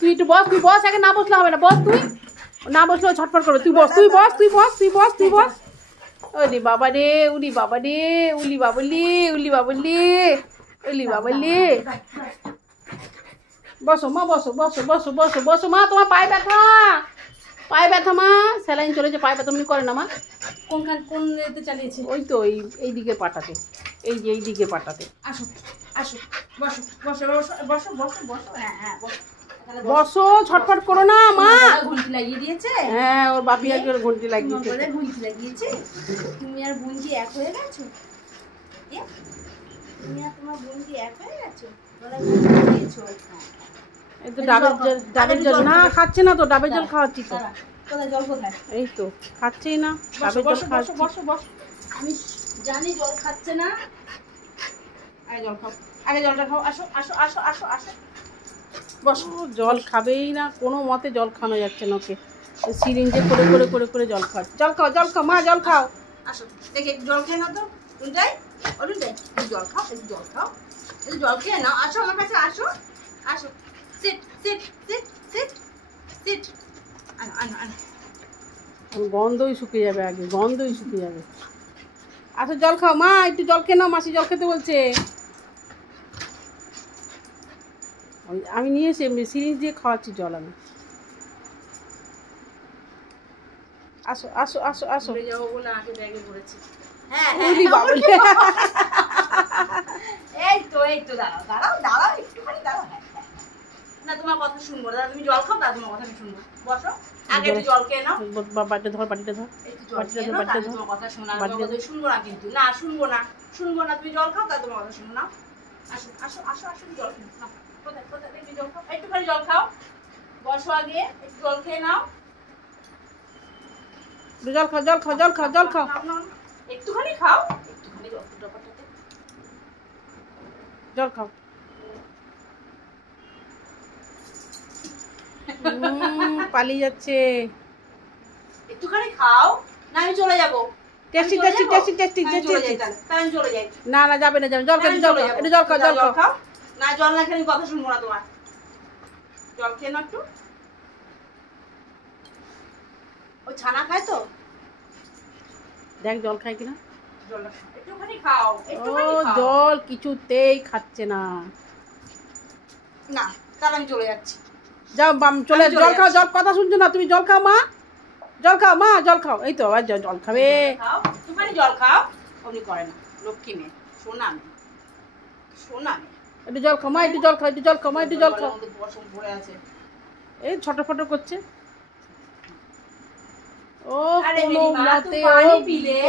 তুই একটু বস, তুই বস আগে, না বসলে হবে না, বস তুই, না বসলে ছটফট করবে, তুই বস, তুই বস, তুই বস, তুই বস, তুই বস। ওলি বাবা রে, উলি বাবা রে, উলি বাবলি, উলি বাবলি, উলি বাবলি। বসো মা, বসো বসো বসো বসো বসো মা, তোমার পায়ে ব্যথা, পায়ে ব্যথা মা, স্যালাইন চলেছে, পায়ে ব্যথা এমনি করে না মা। কোন এতে চালিয়েছে? ওই তো এই দিকের পাটাতে, এই যে এই দিকের পাটাতে। আসো আসো, বসো বসো বসো বসো বসো বসো, হ্যাঁ হ্যাঁ বসো বসো, ছটফট করো না মা। ঘন্টি লাগিয়ে দিয়েছে? হ্যাঁ, ওর বাপি আজকে ওর ঘন্টি লাগিয়েছে। ঘন্টি লাগিয়েছে। তুমি আর বোনজি এক হয়ে গেছো? তুমি আর তোমার বোনজি এক হয়ে গেছো? এই তো ডাবের জল না খাচ্ছে না তো, ডাবের জল খাওয়াচ্ছি তো। কোথায় জল কোথায়? এই তো খাচ্ছেই না, ডাবের জল খাওয়াচ্ছি। বসো বসো, আমি জানি জল খাচ্ছে না। আগে জল খাও, আগে জলটা খাও, আসো আসো আসো আসো আসো বসো। জল খাবেই না, কোনো মতে জল খাওয়ানো যাচ্ছে না ওকে, সিরিঞ্জে করে করে করে করে জল খাওয়াচ্ছে। জল খাও, জল খাও মা, জল খাও। আসো দেখি একটু জল খেয়ে নাও তো। রুনটাই, ও রুনটাই, জল খাও, একটু জল খাও, একটু জল খেয়ে নাও। আসো আমার কাছে, আসো আসো, sit sit sit sit sit, আনো আনো আনো। গন্ধই শুকিয়ে যাবে, আগে গন্ধই শুকিয়ে যাবে। আচ্ছা জল খাও মা, একটু জল খেয়ে নাও, মাসি জল খেতে বলছে। আমি নিয়ে এসে সিরিঞ্জ দিয়ে খাওয়াচ্ছি জল আমি। আসো আসো আসো আসো। যাবো বলে আগে ব্যাগে পড়েছি। এই তো দাঁড়াও দাঁড়াও দাঁড়াও, একটুখানি দাঁড়াও। না তোমার কথা শুনবো না, তুমি জল খাও, তার তোমার কথা আমি শুনবো। বসো, আগে একটু জল খেয়ে নাও। বাটিটা ধর, বাটিটা ধর, বাটিটা ধর, তোমার কথা শোনা, তোমার কথা শুনবো না কিন্তু, না শুনবো না, শুনবো না। তুমি জল খাও, তার তোমার কথা শুনো না। আসো আসো আসো আসো, জল খেয়ে নাও। কোথায় কোথায় দেখি জল খাও, একটুখানি জল খাও। বসো আগে, একটু জল খেয়ে নাও। জল খাও, জল খাও, জল খাও, জল খাও, একটুখানি খাও, একটুখানি জল খাও। পালিয়ে যাচ্ছে। একটুখানি খাও, না আমি চলে যাবো। Tasty tasty tasty tasty tasty. আমি চলে যাই। না না যাবে না, যাবে। জল খাও, জল খাও, একটু জল খাও, জল খাও। না জল না খেলে কথা শুনবো না তোমার। জল খেয়ে নাও একটু। ও ছানা খায় তো, দেখ জল খায় কিনা। জল একটুখানি খাও, একটুখানি ও খাও। জল কিছুতেই খাচ্ছে না। না তাহলে আমি চলে যাচ্ছি। যাও চলে, জল খাও, জল কথা শুনছো না তুমি, জল খাও মা, জল খাও মা, জল খাও। এই তো আবার জল খাবে। একটুখানি জল খাও। অমনি করে না, লক্ষ্মী মেয়ে, সোনা মেয়ে, সোনা মেয়ে। একটু জল খাও মা, একটু জল খাও, একটু জল খাও মা, একটু জল খাও। বসম পড়ে আছে, এই ছটফট করছে। ও আরে কোনো মেরি মা, মতে তুই পানি পিলে।